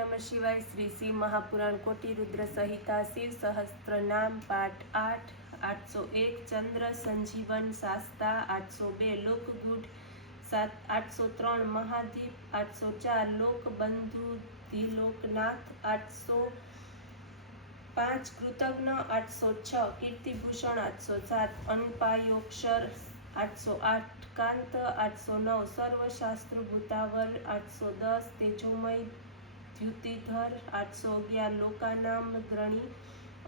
नमः शिवाय। श्री शिव महापुराण कोटि रुद्र संहिता शिव सहस्त्र नाम पाठ 8 801 चंद्र संजीवन शास्ता 802 लोकगुढ़ 803 महादीप 804 लोकबंधु लोकनाथ 805 कृतज्ञ 806 कीर्तिभूषण 807 अनपायोक्षर 808 कांत 809 सर्वशास्त्र भूतावर 810 तेजोमय द्युतिधर 811 लोकानाम ग्रणी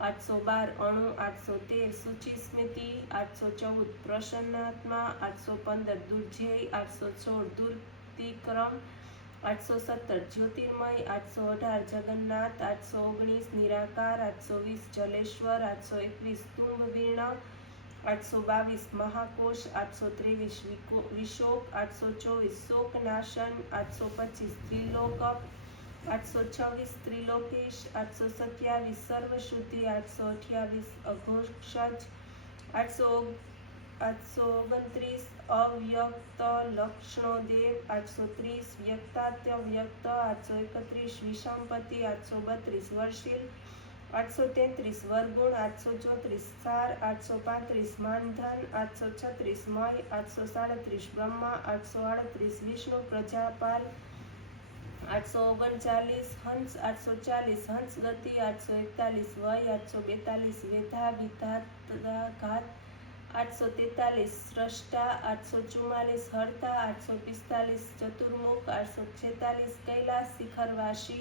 812 अणु 813 सूचि स्मृति 814 प्रसन्नात्मा 815 दुर्जय 816 दुर्तिक्रम 817 ज्योतिर्मय 818 जगन्नाथ 819 निराकार 820 जलेश्वर 821 तुम्बवीर्ण 822 महाकोश 823 विशोक 824 शोकनाशन 825 त्रिलोक 826 त्रिलोकेश 827 सर्वश्रुति 828 अघोषज 829 अव्यक्त लक्षणोदेव 830 व्यक्तात्यव्यक्त 831 विषमपति 832 वर्षिल 833 वर्गुण 834 सार 835 मानधन 836 मय 837 ब्रह्मा 838 विष्णु प्रजापाल 839 हंस 840 हंस गति 841 वय 842 वेधा विधात 843 स्रष्टा 844 हर्ता 845 चतुर्मुख 846 कैलाश शिखरवासी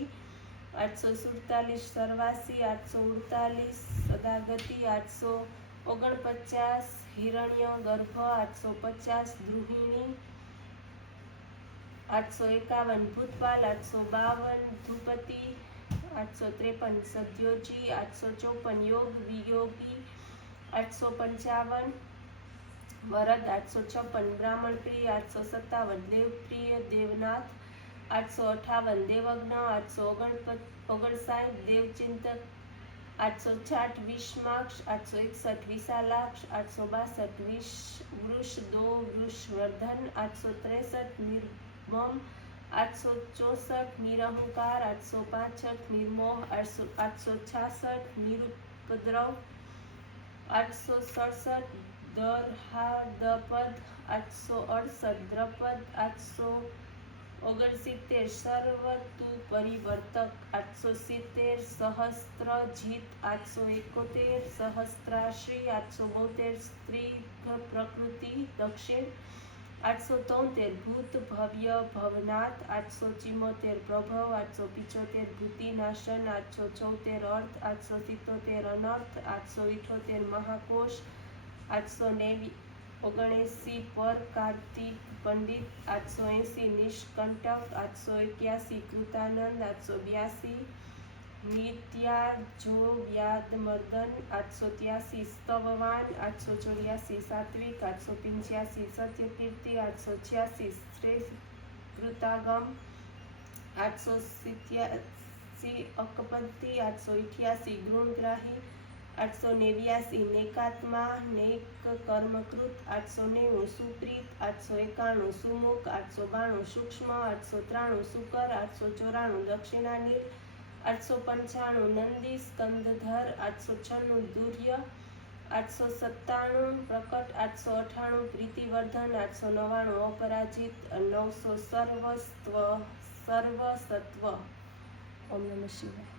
847 सर्वासी 848 सदागति 849 हिरण्य गर्भ 850 द्रुहिणी 851 भूतपाल 852 धूपति 853 सद्योजी 854 योग वियोगी 855 वरद 856 ब्राह्मण प्रिय 857 देवप्रिय देवनाथ 858 देवज्ञ 859 देवचिंतक 860 विषमाक्ष 861 विशालाक्ष 862 वृषदो वृषवर्धन 863 निर्मम 864 निरहंकार 865 निर्मोह 866 निरुपद्रव 867 दर्हादपद 868 द्रपद 869 सर्वतु परिवर्तक 870 सहस्त्र जीत 871 सहस्त्राश्री 872 स्त्री प्रकृति दक्षिण 873 भूत भव्य भवनाथ 874 प्रभव 875 भूतिनाशन 874 अर्थ 877 अनर्थ 878 महाकोश 879 पर कार्तिक पंडित 880 निष्कंटक 881 कृतानंद 882 नित्यार्जो व्याद मर्दन 883 स्तववान 884 सात्विक 885 सत्यकीर्ति 886 श्रेष्ठ कृतागम 887 अकपति 888 गुणग्राही 889 नेकात्मा नेक कर्मकृत 890 सुप्रीत 891 सुमुख 892 सूक्ष्म 893 सुकर 894 दक्षिणानील 895 नंदी स्कंदधर 896 दुर्य 897 प्रकट 898 प्रीतिवर्धन 899 अपराजित 900 सर्वसत्व। ओम नमः शिवाय।